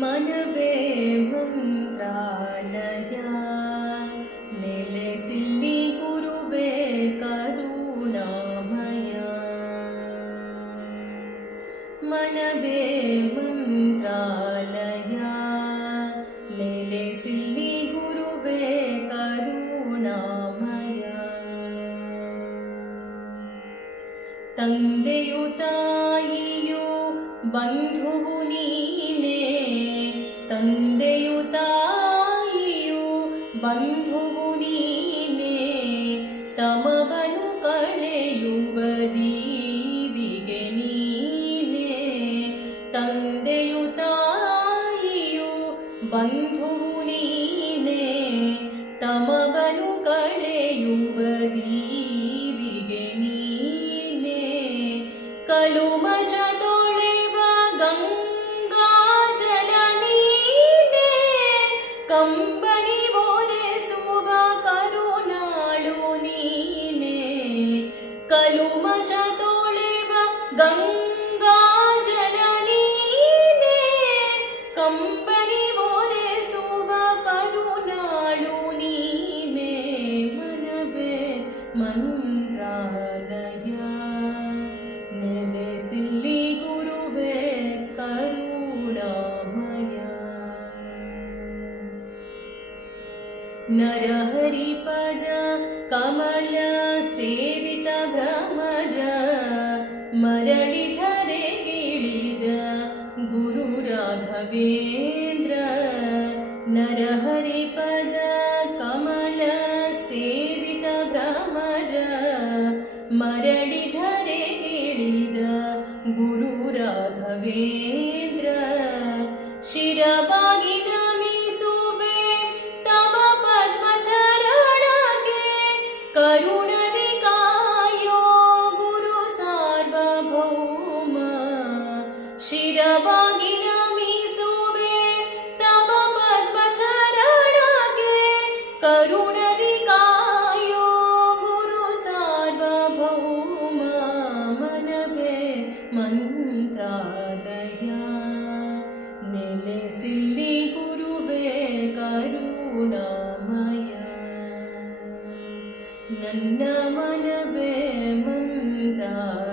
ಮನವೇ ಮಂತ್ರಾಲಯ ನೆಲೆಸಿಲ್ಲಿ ಗುರುವೇ ಕರುಣಾಮಯ. ಮನವೇ ಮಂತ್ರಾಲಯ ನೆಲೆಸಿಲ್ಲಿ ಗುರುವೇ ಕರುಣಾಮಯ. ತಂದೆಯು ತಾಯಿಯು ಬಂಧುವು ನೀನೇ, ತಂದೆಯು ತಾಯಿಯು ಬಂಧುವು ನೀನೇ, ತಮವನ್ನು ಕಳೆಯುವ ದೀವಿಗೆ ನೀನೇ. ತಂದೆಯು ತಾಯಿಯು ಬಂಧುವು ನೀನೇ, ತಮವನ್ನು ಕಳೆಯುವ ದೀವಿಗೆ ನೀನೇ. ಕಲುಮಶ ತೊಳೆವ ಗಂಗಾಜಲ ನೀನೇ, ಕಂಬನಿ ಒರೆಸುವ ಕರುಣಾಳು ನೀನೇ. ಕಲುಮಶ ತೊಳೆವ ಗಂಗಾಜಲ ನೀನೇ, ಕಂಬನಿ ಒರೆಸುವ ಕರುಣಾಳು ನೀನೇ. ಮನವೇ ಮಂತ್ರಾಲಯ ನೆಲೆಸಿಲ್ಲಿ ಗುರುವೇ ಕರುಣಾಮಯ. ನರಹರಿಪದ ಕಮಲ ಸೇವಿತ ಭ್ರಮರ, ಮರಳಿ ಧರೆಗಿಳಿದ ಗುರು ರಾಘವೇಂದ್ರ. ನರಹರಿಪದ ಕಮಲ ಸೇವಿತ ಭ್ರಮರ, ಮರಳಿ ಧರೆಗಿಳಿದ ಗುರು ರಾಘವೇಂದ್ರ. ಶಿರವಾಗಿ ನಮಿಸುವೆ ತವ ಪದ್ಮಚರಣಕ್ಕೆ, ಕರುಣದಿ ಕಾಯೋ ಗುರು ಸಾರ್ವಭೌಮ. ಶಿರವಾಗಿ ನಮಿಸುವೆ ತವ ಪದ್ಮಚರಣಕ್ಕೆ, ಕರುಣದಿ ಕಾಯೋ ಗುರು ಸಾರ್ವಭೌಮ. ಮನವೇ ಮಂತ್ರಾಲಯ ನೆಲೆಸಿಲ್ಲಿ ಗುರುವೇ ಕರುಣಾಮಯ. ನನ್ನ ಮನವೇ ಮಂತ್ರಾಲಯ